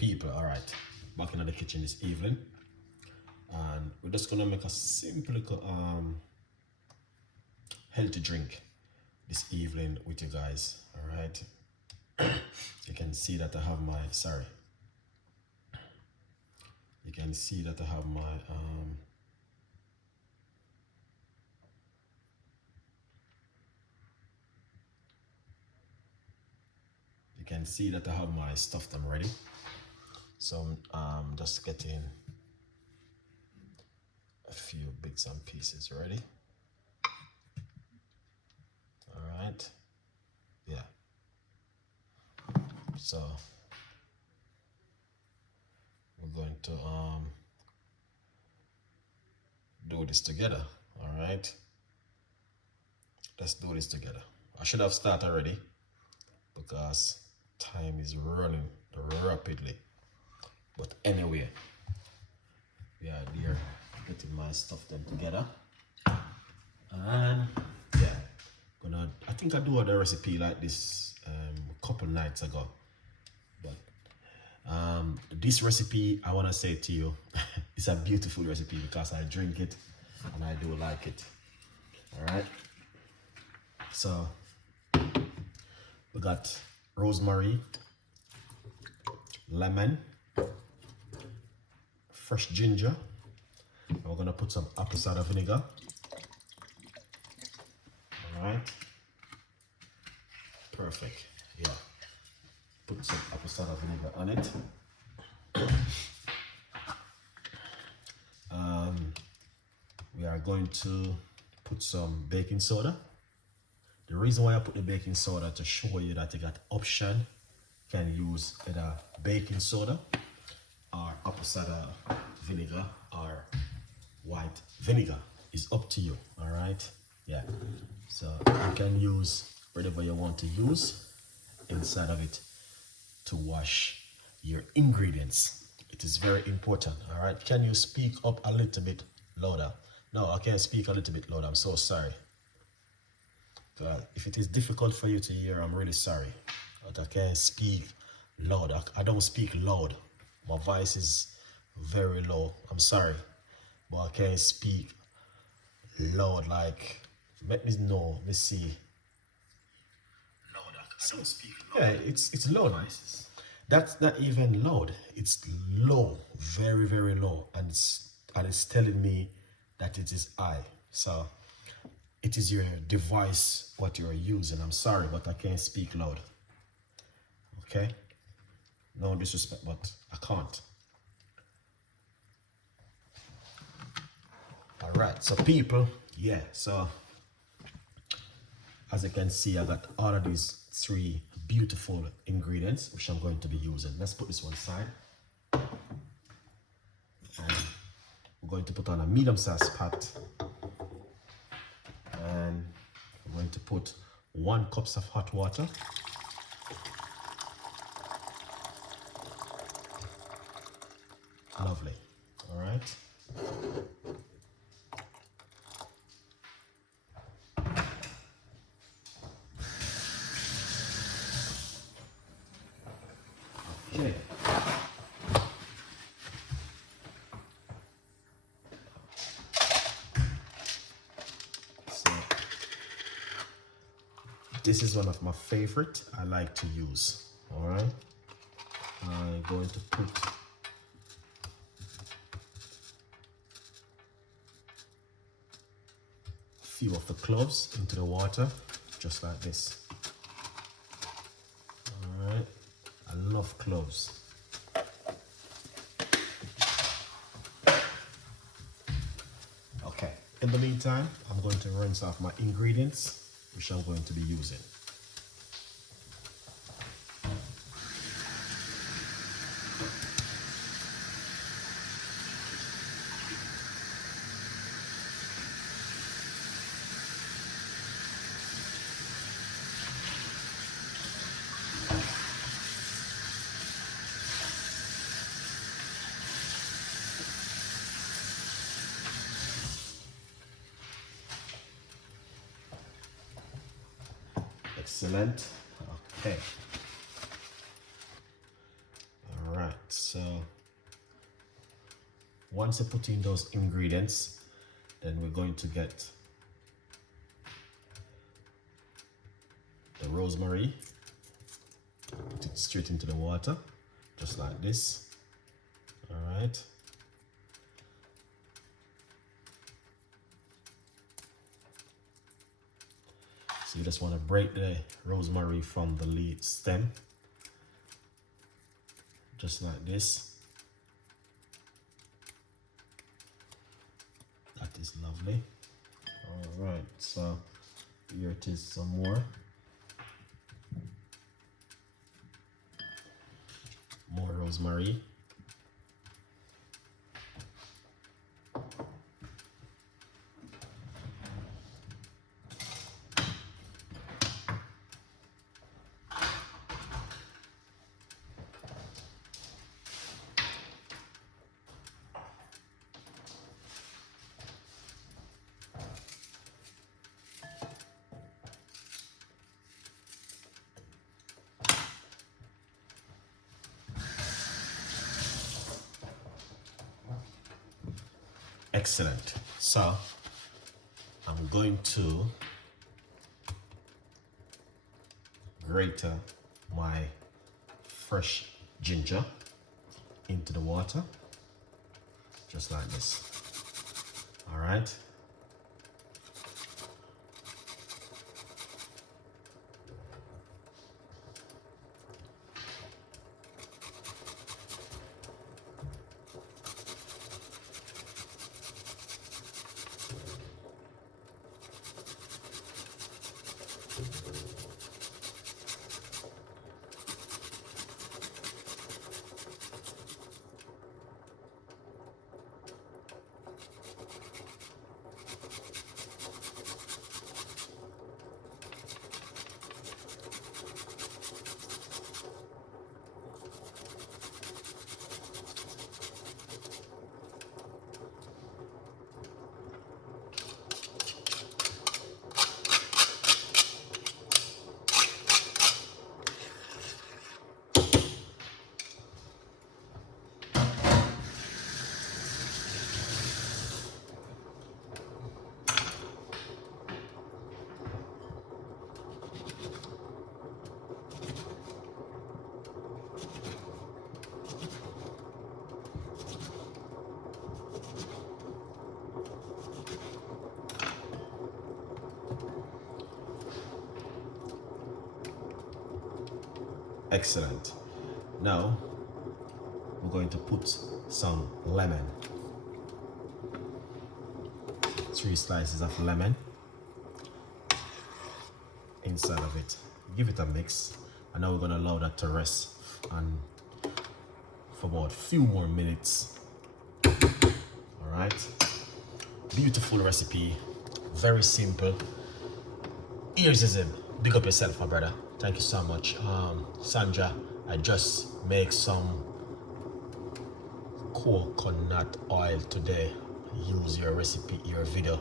People, all right, back in the kitchen this evening, and we're just gonna make a simple little healthy drink this evening with you guys. All right, you can see that I have my you can see that I have my you can see that I have my stuff them ready. So I'm just getting a few bits and pieces ready. All right, yeah. So we're going to do this together. All right, let's do this together. I should have started already because time is running rapidly. But anyway, we are there getting my stuff done together. And yeah, I think I do a recipe like this a couple nights ago. But this recipe, I want to say to you, it's a beautiful recipe because I drink it and I do like it. All right. So we got rosemary, lemon, fresh ginger. And we're gonna put some apple cider vinegar. All right. Perfect. Yeah. Put some apple cider vinegar on it. We are going to put some baking soda. The reason why I put the baking soda to show you that you got option. You can use either baking soda or apple cider vinegar or white vinegar. It's up to you. All right. Yeah. So you can use whatever you want to use inside of it to wash your ingredients. It is very important. All right. Can you speak up a little bit louder? No, I can't speak a little bit louder. I'm so sorry. If it is difficult for you to hear, I'm really sorry. But I can't speak loud. I don't speak loud. My voice is very low. I'm sorry. But I can't speak loud like, let me know, let's see. Louder. I don't speak loud. Yeah, it's loud. That's not even loud. It's low, very, very low. And it's telling me that it is I. So it is your device what you're using. I'm sorry, but I can't speak loud. Okay? No disrespect, but I can't. All right, so people, yeah, so as you can see, I got all of these 3 beautiful ingredients which I'm going to be using. Let's put this one aside. And I'm going to put on a medium-sized pot. And I'm going to put 1 cup of hot water. Lovely. All right. Okay. So this is one of my favorite I like to use. All right. I'm going to put few of the cloves into the water, just like this. All right, I love cloves. Okay, in the meantime, I'm going to rinse off my ingredients, which I'm going to be using. Excellent. Okay. All right. So once you put in those ingredients, then we're going to get the rosemary, put it straight into the water, just like this. All right. So you just want to break the rosemary from the leaf stem, just like this. That is lovely. All right, so here it is some more. More rosemary. Excellent. So I'm going to grate my fresh ginger into the water, just like this. All right. Excellent. Now we're going to put some lemon. 3 slices of lemon inside of it. Give it a mix, and now we're going to allow that to rest and for about a few more minutes. All right. Beautiful recipe, very simple. Here's his big up yourself, my brother. Thank you so much. Sandra, I just make some coconut oil today. Use your recipe, your video.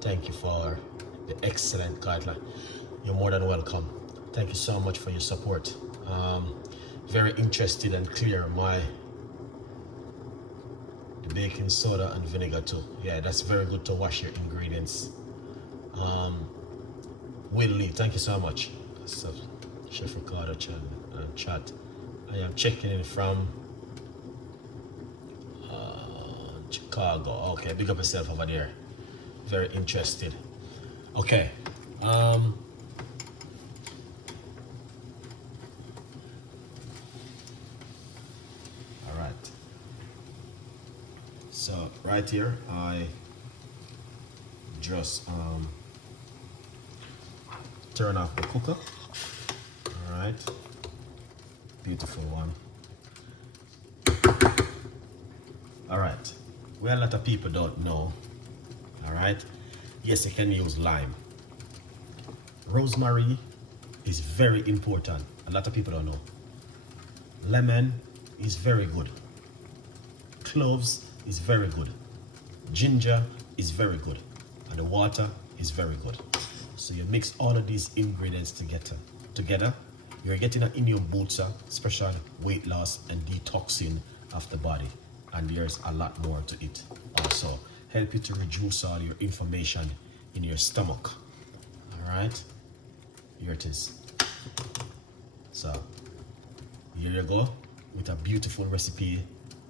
Thank you for the excellent guideline. You're more than welcome. Thank you so much for your support. Very interested and clear the baking soda and vinegar too. Yeah, that's very good to wash your ingredients. Will Lee, thank you so much. So, Chef Ricardo chat. I am checking in from Chicago. Okay, big up yourself over there. Very interested. Okay. All right. So right here, I just turn off the cooker. All right, beautiful one. All right, well, a lot of people don't know. All right, yes, you can use lime. Rosemary is very important. A lot of people don't know. Lemon is very good. Cloves is very good. Ginger is very good. And the water is very good. So you mix all of these ingredients together. You're getting an immune booster, special weight loss and detoxing of the body. And there's a lot more to it. Also, help you to reduce all your inflammation in your stomach. All right, here it is. So here you go with a beautiful recipe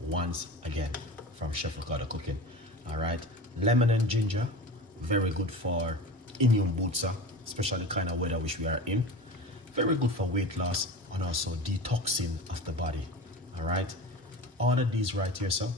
once again from Chef Ricardo Cooking. All right, lemon and ginger, very good for immune booster, especially the kind of weather which we are in. Very good for weight loss and also detoxing of the body. All right, all of these right here, so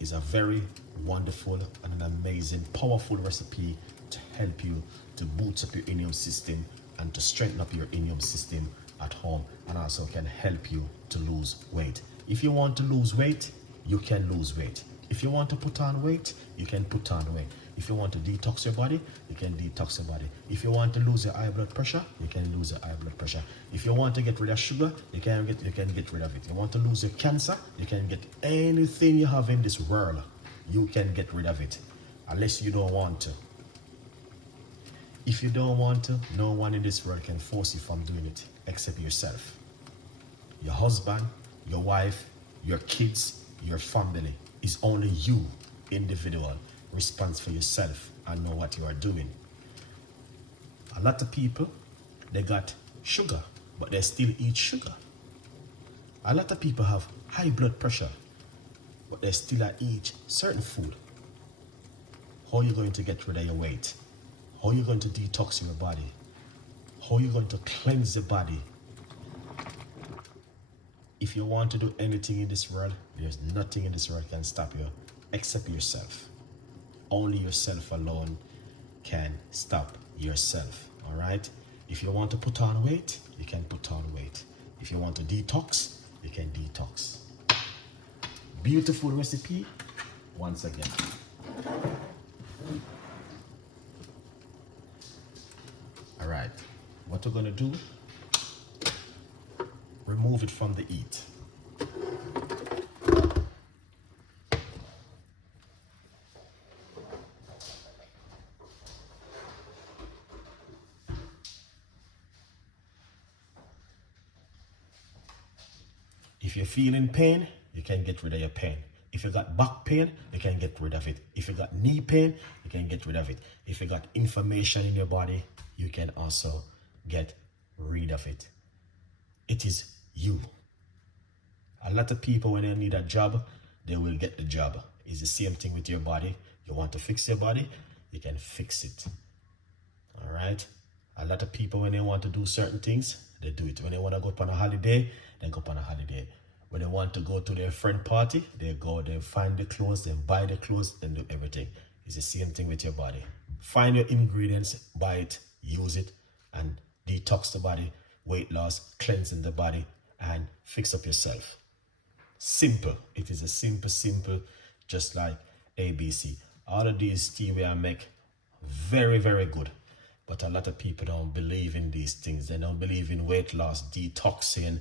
is a very wonderful and an amazing, powerful recipe to help you to boost up your immune system and to strengthen up your immune system at home, and also can help you to lose weight. If you want to lose weight, you can lose weight. If you want to put on weight, you can put on weight. If you want to detox your body, you can detox your body. If you want to lose your high blood pressure, you can lose your high blood pressure. If you want to get rid of sugar, you can get rid of it. You want to lose your cancer, you can get anything you have in this world, you can get rid of it, unless you don't want to. If you don't want to, no one in this world can force you from doing it except yourself. Your husband, your wife, your kids, your family. Is only you, individual, response for yourself and know what you are doing. A lot of people, they got sugar, but they still eat sugar. A lot of people have high blood pressure, but they still eat certain food. How are you going to get rid of your weight? How are you going to detox your body? How are you going to cleanse the body? If you want to do anything in this world, there's nothing in this world can stop you except yourself. Only yourself alone can stop yourself, all right? If you want to put on weight, you can put on weight. If you want to detox, you can detox. Beautiful recipe, once again. All right, what we're gonna do, remove it from the heat. If you're feeling pain, you can get rid of your pain. If you got back pain, you can get rid of it. If you got knee pain, you can get rid of it. If you got inflammation in your body, you can also get rid of it. It is you. A lot of people, when they need a job, they will get the job. It's the same thing with your body. You want to fix your body, you can fix it. All right? A lot of people, when they want to do certain things, they do it. When they want to go on a holiday, they go on a holiday. When they want to go to their friend party, they go, they find the clothes, they buy the clothes, they do everything. It's the same thing with your body. Find your ingredients, buy it, use it, and detox the body, weight loss, cleansing the body, and fix up yourself. Simple. It is a simple, just like ABC. All of these tea we make very, very good. But a lot of people don't believe in these things. They don't believe in weight loss, detoxing,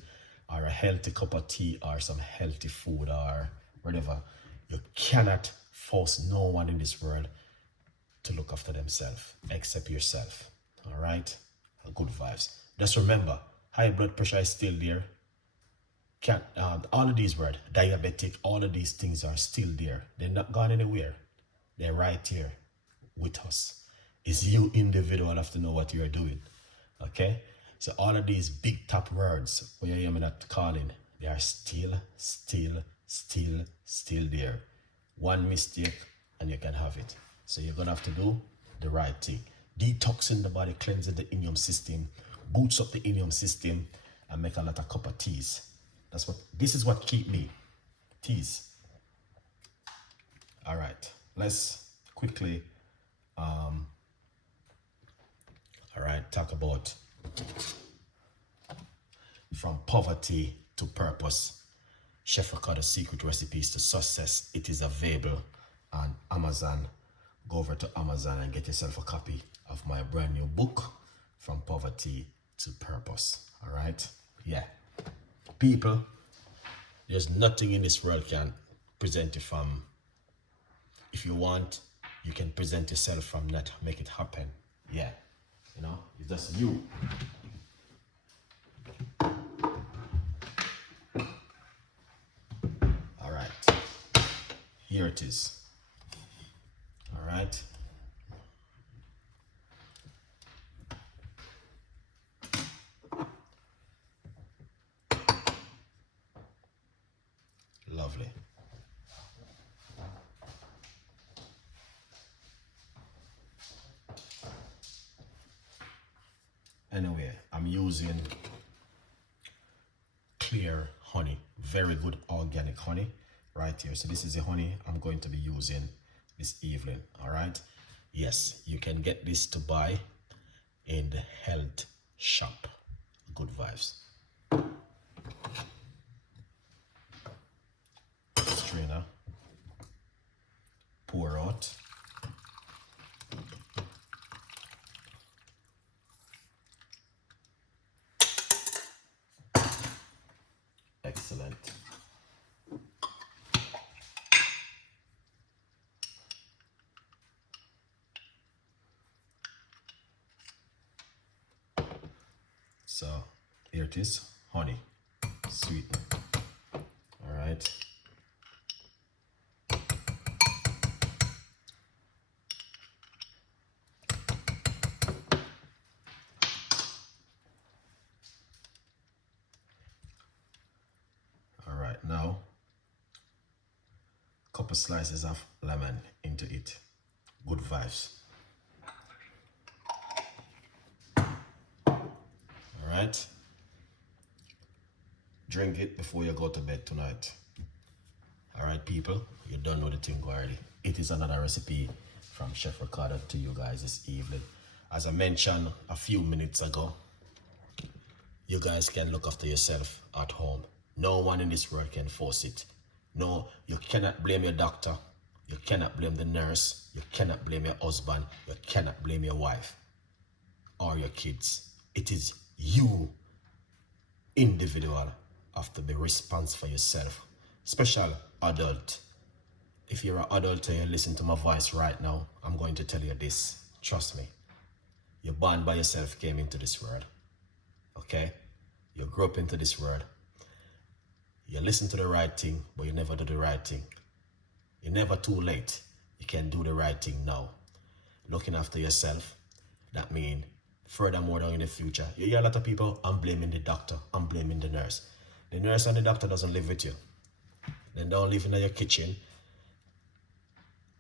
or a healthy cup of tea, or some healthy food, or whatever. You cannot force no one in this world to look after themselves except yourself. All right? Good vibes. Just remember, high blood pressure is still there. All of these words, diabetic, all of these things are still there. They're not gone anywhere. They're right here with us. It's you individual have to know what you're doing. Okay? So all of these big top words, where you hear me not calling, they are still there. One mistake and you can have it. So you're gonna have to do the right thing. Detoxing the body, cleansing the immune system, boosts up the immune system, and make a lot of cup of teas. This is what keep me. Teas. All right, let's quickly talk about from poverty to purpose. Chef Ricardo's secret recipes to success. It is available on Amazon. Go over to Amazon and get yourself a copy of my brand new book, From Poverty to Purpose. All right? Yeah. People, there's nothing in this world can present you from. If you want, you can present yourself from that, make it happen. Yeah. You know, it's just you. here it is. All right. Lovely. Anyway, I'm using clear honey, very good organic honey right here. So this is the honey I'm going to be using this evening. All right. Yes, you can get this to buy in the health shop. Good vibes. Strainer, pour out. Excellent. So here it is, honey, sweetener. All right. All right, now couple slices of lemon into it. Good vibes. All right. Drink it before you go to bed tonight. All right, people, you don't know the thing already. It is another recipe from Chef Ricardo to you guys this evening. As I mentioned a few minutes ago, you guys can look after yourself at home. No one in this world can force it. No, you cannot blame your doctor. You cannot blame the nurse. You cannot blame your husband. You cannot blame your wife or your kids. It is you, individual, have to be responsible for yourself. Special adult. If you're an adult and you listen to my voice right now, I'm going to tell you this. Trust me. You're born by yourself, came into this world. Okay? You grew up into this world. You listen to the right thing, but you never do the right thing. You're never too late. You can do the right thing now. Looking after yourself, that means furthermore down in the future, you hear a lot of people, I'm blaming the doctor, I'm blaming the nurse. The nurse and the doctor doesn't live with you. They don't live in your kitchen,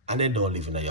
and they don't live in your